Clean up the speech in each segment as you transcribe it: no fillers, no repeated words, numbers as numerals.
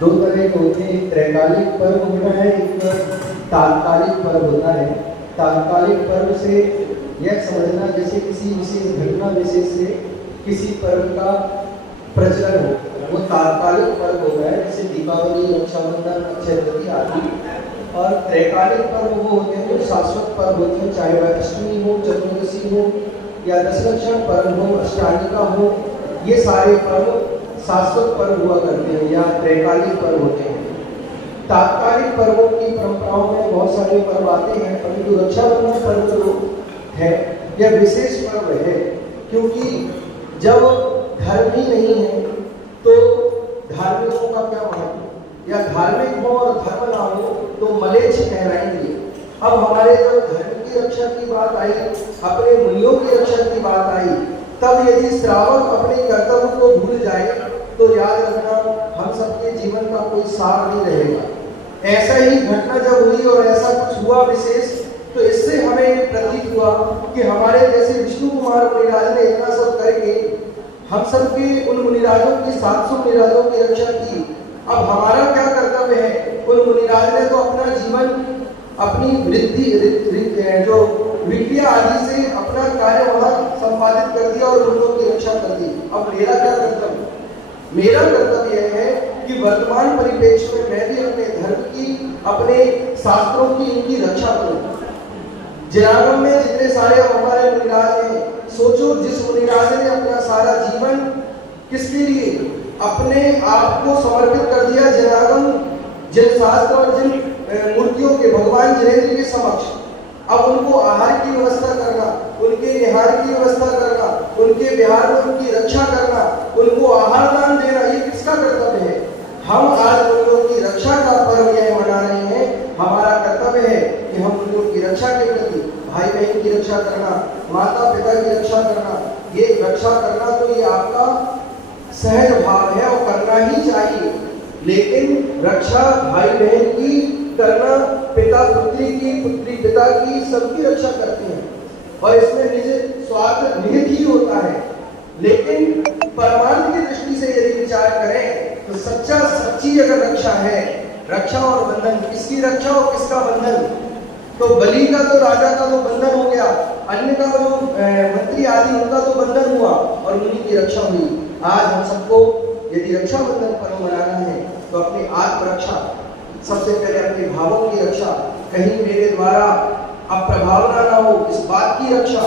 दो तरह के होते हैं, एक त्रैकालिक पर्व होता है, एक तात्कालिक पर्व होता है। तात्कालिक पर्व से यह समझना जैसे किसी विशेष घटना विशेष से किसी पर्व का प्रचलन हो, वो तात्कालिक पर्व होता है, जैसे दीपावली, रक्षाबंधन, अक्षय तृतीया आदि। और त्रैकालिक पर्व वो होते हैं जो शाश्वत पर्व होते हैं, चाहे वह अष्टमी हो, चतुर्दशी हो या दशलक्षण पर्व हो, अष्टानिका हो, ये सारे पर्व शाश्वत पर्व हुआ करते हैं या त्रैकालिक पर्व होते हैं। तात्कालिक पर्वों की परंपराओं में बहुत सारे पर्व आते हैं, परंतु रक्षाबंधन पर्व जो है यह विशेष पर्व है, क्योंकि जब धर्म ही नहीं है तो धार्मिकों का क्या महत्व, या धार्मिक हो और धर्म ना हो तो मलेच्छ कहलाएंगे। अब हमारे जब धर्म की रक्षा की बात आई, अपने मुनियों की रक्षा की बात आई, तब यदि श्रावक अपने कर्तव्य को भूल जाए तो याद रखना हम सबके जीवन का कोई सार नहीं रहेगा। ऐसा ही घटना जब हुई और ऐसा कुछ हुआ विशेष, तो इससे हमें प्रतीत हुआ कि हमारे जैसे विष्णु कुमार मुनिराज ने इतना सब करके हम सबके उन मुनिराजों की 700 मुनिराजों की रक्षा की। अब हमारा क्या कर्तव्य है? उन मुनिराज ने तो अपना जीवन अपनी वृद्धि जो विद्या आदि से अपना कार्य वहां संपादित कर दिया और लोगों की रक्षा कर दी। अब मेरा क्या कर्तव्य? मेरा कर्तव्य यह है कि वर्तमान परिप्रेक्ष्य में मैं भी अपने धर्म की, अपने शास्त्रों की, इनकी रक्षा करूं। जनागम में जितने सारे हमारे मुनिराज हैं, सोचो जिस मुनिराज ने अपना सारा जीवन किसके लिए, अपने आप को समर्पित कर दिया जनागम, जिन शास्त्र और जिन मूर्तियों के, भगवान जिनेंद्र के समक्ष। अब उनको आहार की व्यवस्था करना, उनके निहार की व्यवस्था करना, उनके विहार में उनकी रक्षा करना, उनको आहार दान देना, ये किसका कर्तव्य है? हम आज उनको की रक्षा का पर्व यह मना रहे हैं। हमारा कर्तव्य है कि हम उनको की रक्षा के प्रति, भाई बहन की रक्षा करना, माता पिता की रक्षा करना, ये रक्षा करना तो ये आपका सहज भाव है और करना ही चाहिए। लेकिन रक्षा भाई बहन की करना, पिता पुत्री की, पुत्री पिता की, सबकी रक्षा करते हैं और इसमें निज स्वार्थ निहित ही होता है। लेकिन परमार्थ की दृष्टि से यदि विचार करें तो सच्चा सच्ची अगर रक्षा है, रक्षा और बंधन, किसकी रक्षा और किसका बंधन? तो बलि का तो, राजा का तो बंधन हो गया, अन्य का जो मंत्री आदि उनका तो बंधन हुआ और उन्हीं की रक्षा हुई। आज हम सबको यदि रक्षाबंधन पर्व मनाना है तो अपनी आत्मरक्षा, सबसे पहले अपने भावों की रक्षा, कहीं मेरे द्वारा अप्रभावना ना हो, इस बात की रक्षा,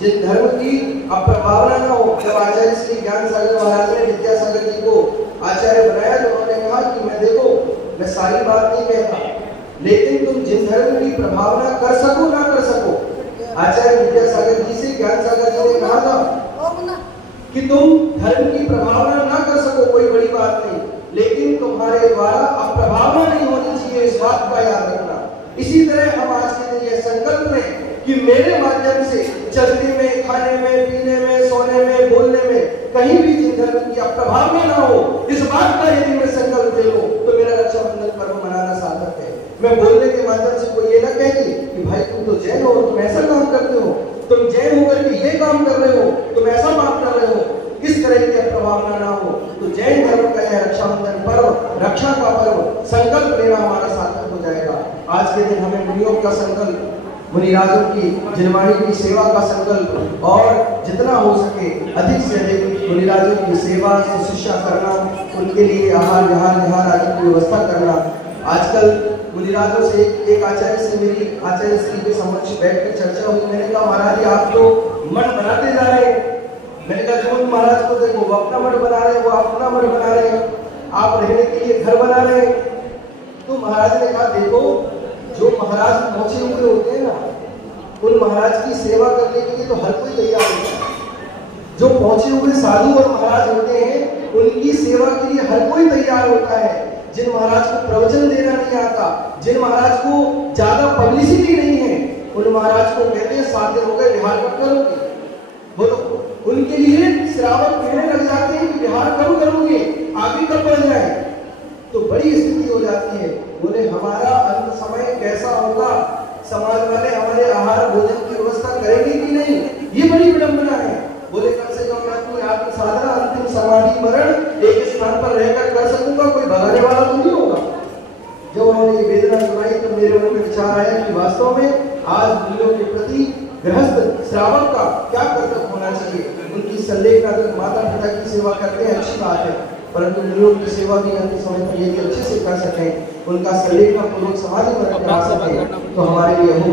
जिन धर्म की अप्रभावना ना हो। जब आचार्य श्री ज्ञान सागर महाराज ने विद्यासागर जी को आचार्य बनाया तो उन्होंने कहा कि मैं देखो, मैं सारी बात नहीं कहता, लेकिन तुम जिन धर्म की प्रभावना कर सको ना कर सको, आचार्य विद्यासागर जी से ज्ञान सागर जी ने कहा था कि तुम धर्म की प्रभावना ना कर सको, कोई बड़ी बात नहीं, लेकिन तुम्हारे द्वारा अप्रभावना नहीं होनी चाहिए, इस बात का याद रखना। इसी तरह हम आज के दिन यह संकल्प लें कि मेरे माध्यम से चलने में, खाने में, पीने में, सोने में, बोलने में कहीं भी जिन धर्म की अप्रभावना ना हो, इस बात का यदि मैं संकल्प ले लूं तो मेरा रक्षाबंधन पर्व मनाना सार्थक है। मैं बोलने के माध्यम से कोई ये ना कहेगी कि भाई तुम तो जैन हो, तुम ऐसा काम करते हो, तुम जैन होकर के ये काम कर रहे हो, तुम ऐसा काम कर रहे हो, इस तरह की अप्रभावना ना हो। तो जैन धर्म का यह रक्षाबंधन पर्व, रक्षा का पर्व, संकल्प लेना हमारा सार्थक हो जाएगा। आज के दिन हमें मुनियों का संकल्प, मुनिराजों की जिनवाणी की सेवा का संकल्प और जितना हो सके अधिक से अधिक मुनिराजों की सेवा शुश्रूषा करना, उनके लिए आहार विहार आदि की व्यवस्था करना। आजकल मुनिराजों से एक आचार्य से मेरी आचार्य श्री के समक्ष बैठकर चर्चा हुई। मैंने कहा महाराज जी आप तो मठ बनाते जा रहे हैं। मैंने कहा जो महाराज को देखो, वो अपना मठ बना रहे हैं, वो अपना मठ बना रहे हैं, आप रहने के लिए घर बना रहे हैं। तो महाराज ने कहा देखो, जो महाराज पहुंचे हुए होते हैं ना, उन महाराज की सेवा करने के लिए तो हर कोई तैयार होता है। जो पहुंचे हुए साधु और महाराज होते हैं, उनकी सेवा के लिए हर कोई तैयार होता है। जिन महाराज को प्रवचन देना नहीं आता, जिन महाराज को ज्यादा पब्लिसिटी नहीं है, उन महाराज को कहते हैं 7 दिन हो गए बिहार कब करोगे, बोलो। उनके लिए श्रावक कहने लग जाते हैं कि बिहार कब करोगे, आगे कब बढ़ जाए। तो बड़ी स्थिति हो जाती है। बोले हमारा अंत समय कैसा होगा, समाज वाले हमारे आहार भोजन की व्यवस्था करेंगे कि नहीं, ये बड़ी विडंबना है। बोले कम से कम मैं अपनी आत्म साधना, अंतिम समाधि मरण एक स्थान पर रहकर कर सकूंगा, कोई भगाने वाला तो विचार आया कि वास्तव में आज मुनियों के प्रति गृहस्थ श्रावक का क्या कर्तव्य होना चाहिए। उनकी संलेखना जब माता पिता की सेवा करते हैं अच्छी बात है, परंतु मुनियों की सेवा भी अंतिम समय पर यदि अच्छे से कर सकें, उनका संलेखना पूर्वक समाधि पर रखा सकें, तो हमारे लिए